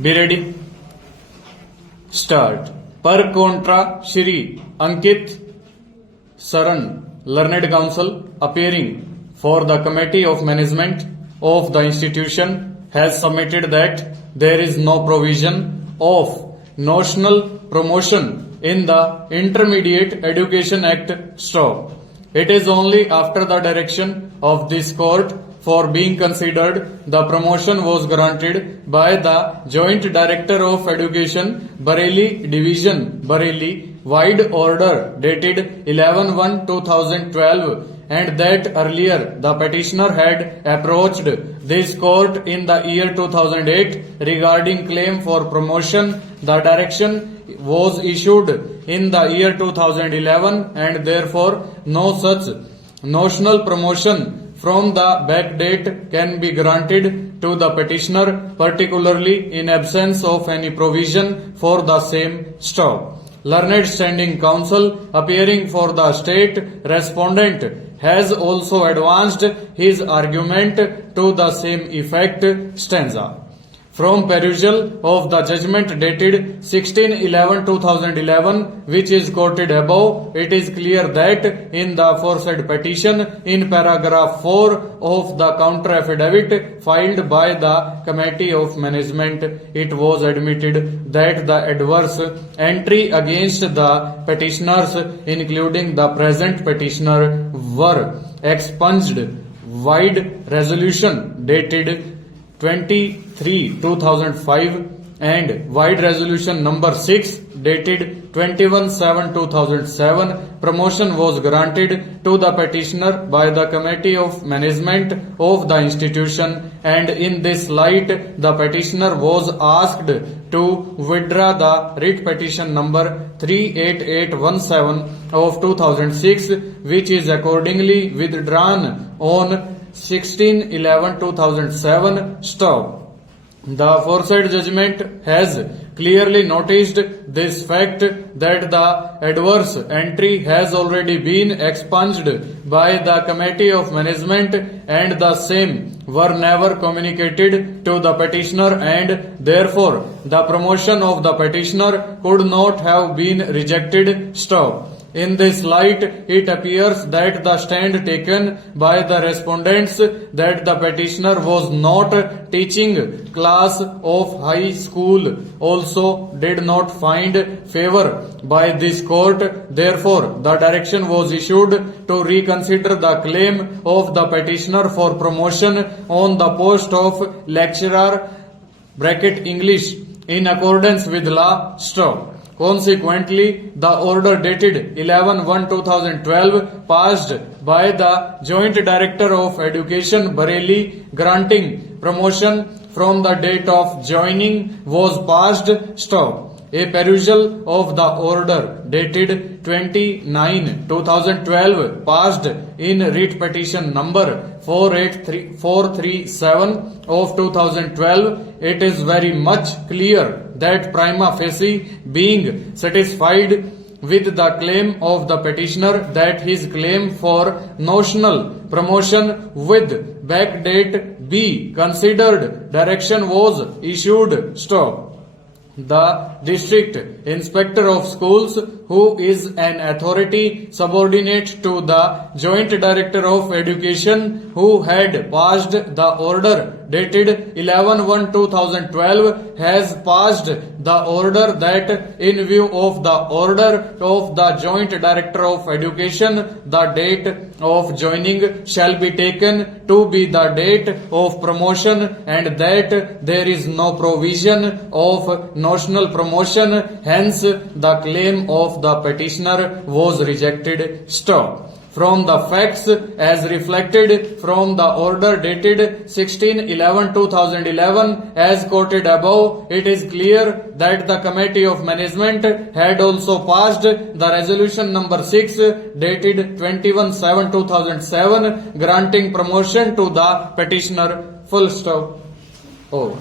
Be ready? Start. Per contra Shri Ankit Saran, Learned Counsel, appearing for the Committee of Management of the institution, has submitted that there is no provision of notional promotion in the Intermediate Education Act. Stop. It is only after the direction of this court for being considered the promotion was granted by the Joint Director of Education, Bareilly Division, Bareilly, wide order dated 11/1/2012, and that earlier the petitioner had approached this court in the year 2008 regarding claim for promotion. The direction was issued in the year 2011 and therefore no such notional promotion from the back date can be granted to the petitioner, particularly in absence of any provision for the same. Stop. Learned Standing Counsel, appearing for the state respondent, has also advanced his argument to the same effect. Stanza. From perusal of the judgment dated 16/11/2011, which is quoted above, it is clear that in the aforesaid petition, in paragraph 4 of the counter affidavit filed by the Committee of Management, it was admitted that the adverse entry against the petitioners, including the present petitioner, were expunged. Wide resolution dated 23/2005 and wide resolution number 6 dated 21/7/2007, promotion was granted to the petitioner by the Committee of Management of the institution, and in this light the petitioner was asked to withdraw the writ petition number 38817 of 2006, which is accordingly withdrawn on 16/11/2007. Stop. The aforesaid judgment has clearly noticed this fact that the adverse entry has already been expunged by the Committee of Management and the same were never communicated to the petitioner, and therefore the promotion of the petitioner could not have been rejected. Stop. In this light, it appears that the stand taken by the respondents that the petitioner was not teaching class of high school also did not find favor by this court. Therefore, the direction was issued to reconsider the claim of the petitioner for promotion on the post of lecturer (English) in accordance with law. Stop. Consequently, the order dated 11/1/2012 passed by the Joint Director of Education, Bareilly, granting promotion from the date of joining was passed. Stop. A perusal of the order dated 29/2012 passed in writ petition number 437 of 2012. It is very much clear that prima facie being satisfied with the claim of the petitioner that his claim for notional promotion with backdate be considered, direction was issued. Stop. The District Inspector of Schools, who is an authority subordinate to the Joint Director of Education, who had passed the order dated 11/1/2012, has passed the order that in view of the order of the Joint Director of Education, the date of joining shall be taken to be the date of promotion, and that there is no provision of notional promotion, hence the claim of the petitioner was rejected. Stop. From the facts as reflected from the order dated 16/11/2011 as quoted above, it is clear that the Committee of Management had also passed the resolution number 6 dated 21/7/2007 granting promotion to the petitioner. Full stop. Over.